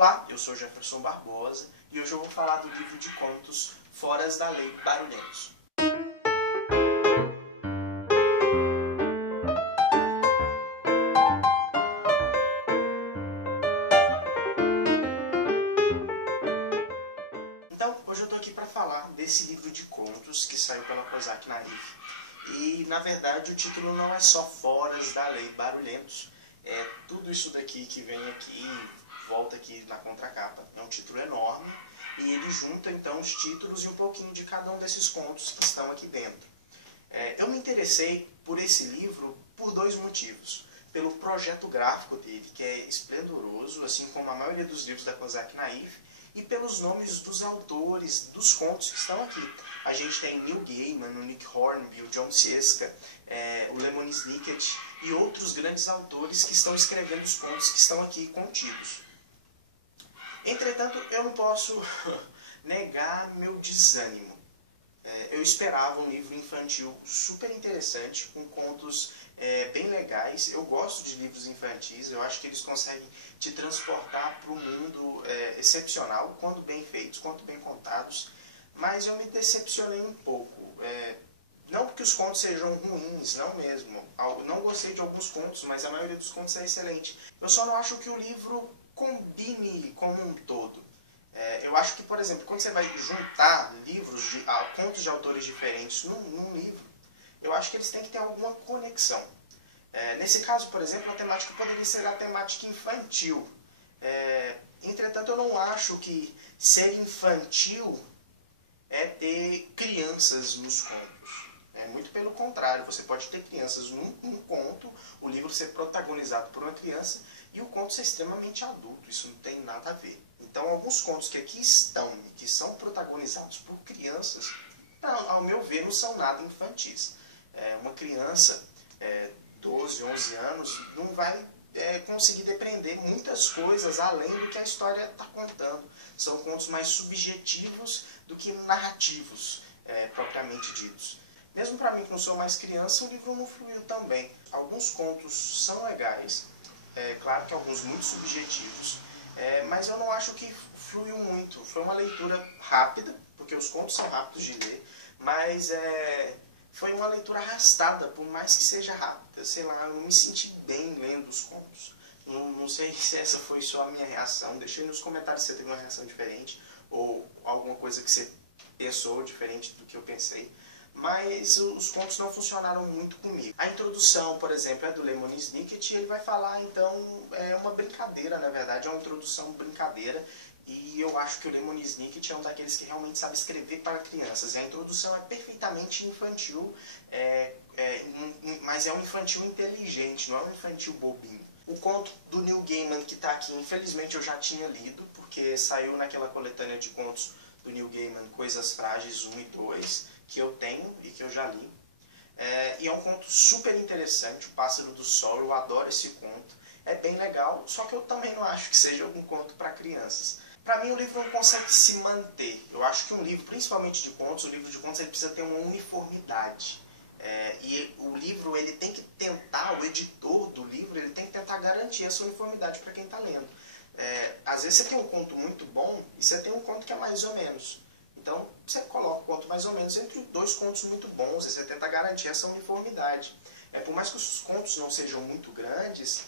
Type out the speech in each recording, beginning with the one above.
Olá, eu sou Jefferson Barbosa e hoje eu vou falar do livro de contos Foras da Lei Barulhentos. Então, hoje eu estou aqui para falar desse livro de contos que saiu pela Kozak Narif. E, na verdade, o título não é só Foras da Lei Barulhentos. É tudo isso daqui que vem aqui, volta aqui na contracapa. É um título enorme e ele junta, então, os títulos e um pouquinho de cada um desses contos que estão aqui dentro. Eu me interessei por esse livro por dois motivos. Pelo projeto gráfico dele, que é esplendoroso, assim como a maioria dos livros da Kozak Narif, e pelos nomes dos autores dos contos que estão aqui. A gente tem Neil Gaiman, o Nick Hornby, o John Sieska, o Lemon Snicket e outros grandes autores que estão escrevendo os contos que estão aqui contidos. Entretanto, eu não posso negar meu desânimo. Eu esperava um livro infantil super interessante, com contos bem legais. Eu gosto de livros infantis, eu acho que eles conseguem te transportar para um mundo excepcional, quando bem feitos, quando bem contados. Mas eu me decepcionei um pouco. Não porque os contos sejam ruins, não mesmo. Não gostei de alguns contos, mas a maioria dos contos é excelente. Eu só não acho que o livro combine como um todo. Eu acho que, por exemplo, quando você vai juntar contos de autores diferentes num livro, eu acho que eles têm que ter alguma conexão. Nesse caso, por exemplo, a temática poderia ser a temática infantil. Entretanto, eu não acho que ser infantil é ter crianças nos contos. Muito pelo contrário, você pode ter crianças num conto, o livro ser protagonizado por uma criança e o conto ser extremamente adulto. Isso não tem nada a ver. Então, alguns contos que aqui estão e que são protagonizados por crianças, ao meu ver, não são nada infantis. Uma criança, 12, 11 anos, não vai conseguir depreender muitas coisas além do que a história está contando. São contos mais subjetivos do que narrativos, propriamente ditos. Mesmo para mim, que não sou mais criança, o livro não fluiu tão bem. Alguns contos são legais, claro que alguns muito subjetivos, mas eu não acho que fluiu muito. Foi uma leitura rápida, porque os contos são rápidos de ler, mas foi uma leitura arrastada, por mais que seja rápida. Sei lá, eu não me senti bem lendo os contos. Não sei se essa foi só a minha reação. Deixei nos comentários se você teve uma reação diferente, ou alguma coisa que você pensou diferente do que eu pensei. Mas os contos não funcionaram muito comigo. A introdução, por exemplo, é do Lemon Snicket e ele vai falar, então, uma brincadeira, na verdade, é uma introdução brincadeira. E eu acho que o Lemon Snicket é um daqueles que realmente sabe escrever para crianças. E a introdução é perfeitamente infantil, mas é um infantil inteligente, não é um infantil bobinho. O conto do Neil Gaiman que está aqui, infelizmente eu já tinha lido, porque saiu naquela coletânea de contos do Neil Gaiman, Coisas Frágeis 1 e 2, que eu tenho e que eu já li. E é um conto super interessante, O Pássaro do Sol, eu adoro esse conto. É bem legal, só que eu também não acho que seja um conto para crianças. Para mim o livro não consegue se manter. Eu acho que um livro, principalmente de contos, o livro de contos ele precisa ter uma uniformidade. E o livro, ele tem que tentar, o editor do livro, ele tem que tentar garantir essa uniformidade para quem está lendo. Às vezes você tem um conto muito bom e você tem um conto que é mais ou menos. Então, você coloca o conto mais ou menos entre dois contos muito bons e você tenta garantir essa uniformidade. Por mais que os contos não sejam muito grandes,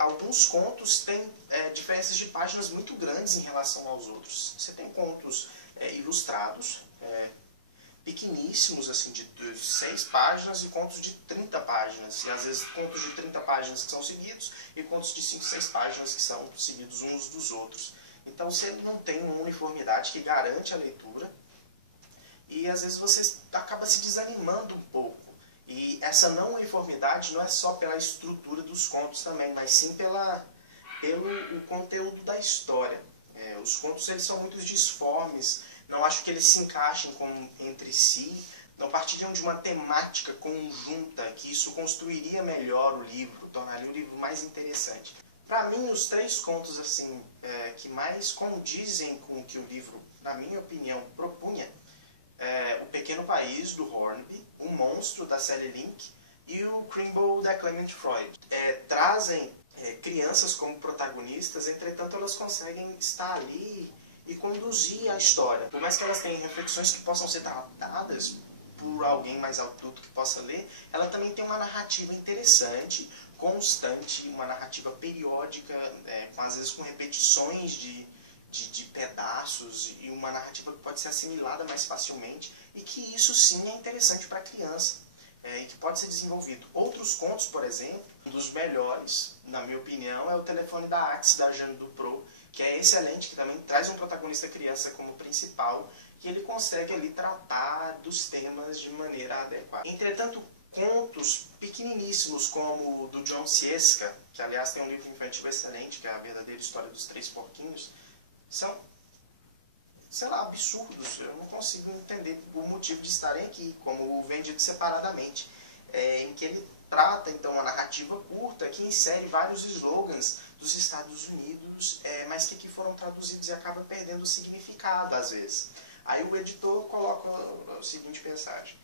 alguns contos têm diferenças de páginas muito grandes em relação aos outros. Você tem contos ilustrados, pequeníssimos, assim, de 6 páginas e contos de 30 páginas. E às vezes contos de 30 páginas que são seguidos e contos de 5, 6 páginas que são seguidos uns dos outros. Então você não tem uma uniformidade que garante a leitura e às vezes você acaba se desanimando um pouco. E essa não uniformidade não é só pela estrutura dos contos também, mas sim pelo conteúdo da história. Os contos eles são muito disformes, não acho que eles se encaixem entre si, não partilham de uma temática conjunta, que isso construiria melhor o livro, tornaria o livro mais interessante. Para mim, os 3 contos assim, que mais condizem com o que o livro, na minha opinião, propunha, O Pequeno País, do Hornby, O Monstro, da Sally Link, e o Crimble, da Clement Freud. Trazem crianças como protagonistas, entretanto elas conseguem estar ali e conduzir a história. Por mais que elas tenham reflexões que possam ser dadas por alguém mais adulto que possa ler, ela também tem uma narrativa interessante, constante, uma narrativa periódica, às vezes com repetições de pedaços, e uma narrativa que pode ser assimilada mais facilmente, e que isso sim é interessante para a criança, e que pode ser desenvolvido. Outros contos, por exemplo, um dos melhores, na minha opinião, é O Telefone da Axe, da Jeanne Dupro, que é excelente, que também traz um protagonista criança como principal, que ele consegue ali tratar dos temas de maneira adequada. Entretanto, contos pequeniníssimos como o do John Sieska, que aliás tem um livro infantil excelente, que é A Verdadeira História dos Três Porquinhos, são, sei lá, absurdos. Eu não consigo entender o motivo de estarem aqui, como Vendido Separadamente, em que ele trata então uma narrativa curta que insere vários slogans dos Estados Unidos, mas que aqui foram traduzidos e acabam perdendo o significado às vezes. Aí o editor coloca o seguinte mensagem: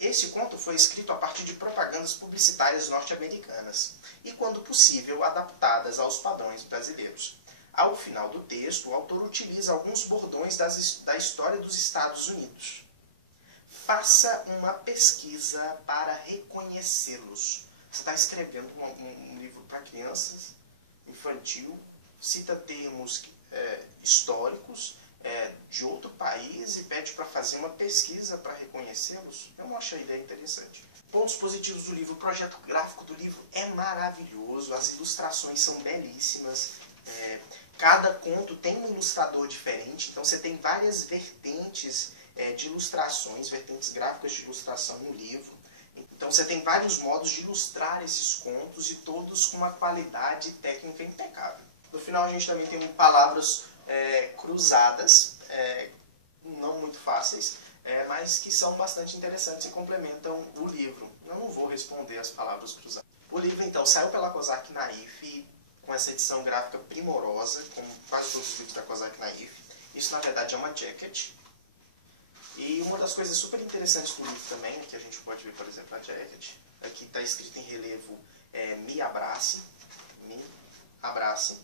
esse conto foi escrito a partir de propagandas publicitárias norte-americanas e, quando possível, adaptadas aos padrões brasileiros. Ao final do texto, o autor utiliza alguns bordões da história dos Estados Unidos. Faça uma pesquisa para reconhecê-los. Você está escrevendo um livro para crianças, infantil, cita termos históricos de outro país e pede para fazer uma pesquisa para reconhecê-los. Eu não achei a ideia interessante. Pontos positivos do livro: o projeto gráfico do livro é maravilhoso, as ilustrações são belíssimas, cada conto tem um ilustrador diferente, então você tem várias vertentes de ilustrações, vertentes gráficas de ilustração no livro. Então você tem vários modos de ilustrar esses contos e todos com uma qualidade técnica impecável. No final a gente também tem palavras cruzadas, não muito fáceis, mas que são bastante interessantes e complementam o livro. Eu não vou responder as palavras cruzadas. O livro então saiu pela Kozak Naif, com essa edição gráfica primorosa, como quase todos os livros da Kozak Naif. Isso na verdade é uma jacket. E uma das coisas super interessantes do livro também, que a gente pode ver, por exemplo, a jacket, aqui está escrito em relevo Me Abrace, Me Abrace.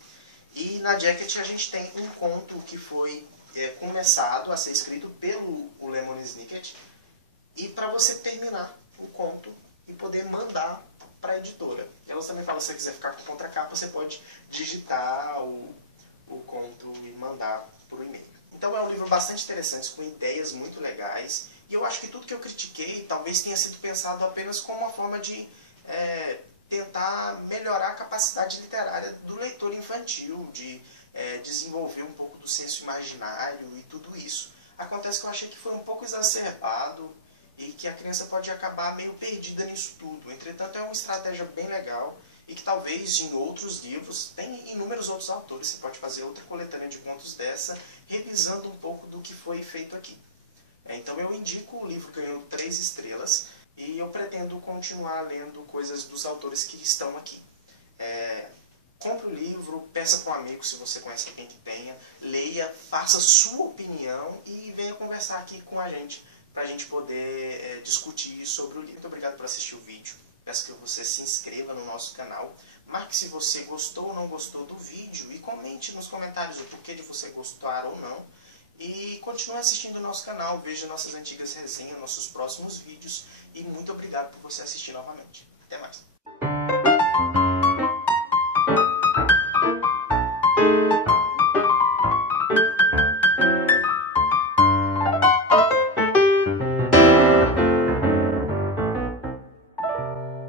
E na jacket a gente tem um conto que foi começado a ser escrito pelo Lemony Snicket, e para você terminar o conto e poder mandar para a editora. Elas também falam que se você quiser ficar com contracapa, você pode digitar o conto e mandar por e-mail. Então é um livro bastante interessante, com ideias muito legais, e eu acho que tudo que eu critiquei talvez tenha sido pensado apenas como uma forma de tentar melhorar a capacidade literária do leitor infantil, de desenvolver um pouco do senso imaginário e tudo isso. Acontece que eu achei que foi um pouco exacerbado e que a criança pode acabar meio perdida nisso tudo. Entretanto, é uma estratégia bem legal e que talvez em outros livros, tem inúmeros outros autores, você pode fazer outra coletânea de contos dessa, revisando um pouco do que foi feito aqui. Então eu indico o livro ganhando 3 estrelas e eu pretendo continuar lendo coisas dos autores que estão aqui. Compre o livro, peça para um amigo se você conhece alguém que tenha, leia, faça sua opinião e venha conversar aqui com a gente para a gente poder discutir sobre o livro. Muito obrigado por assistir o vídeo. Peço que você se inscreva no nosso canal, marque se você gostou ou não gostou do vídeo e comente nos comentários o porquê de você gostar ou não. E continue assistindo o nosso canal, veja nossas antigas resenhas, nossos próximos vídeos e muito obrigado por você assistir novamente. Até mais!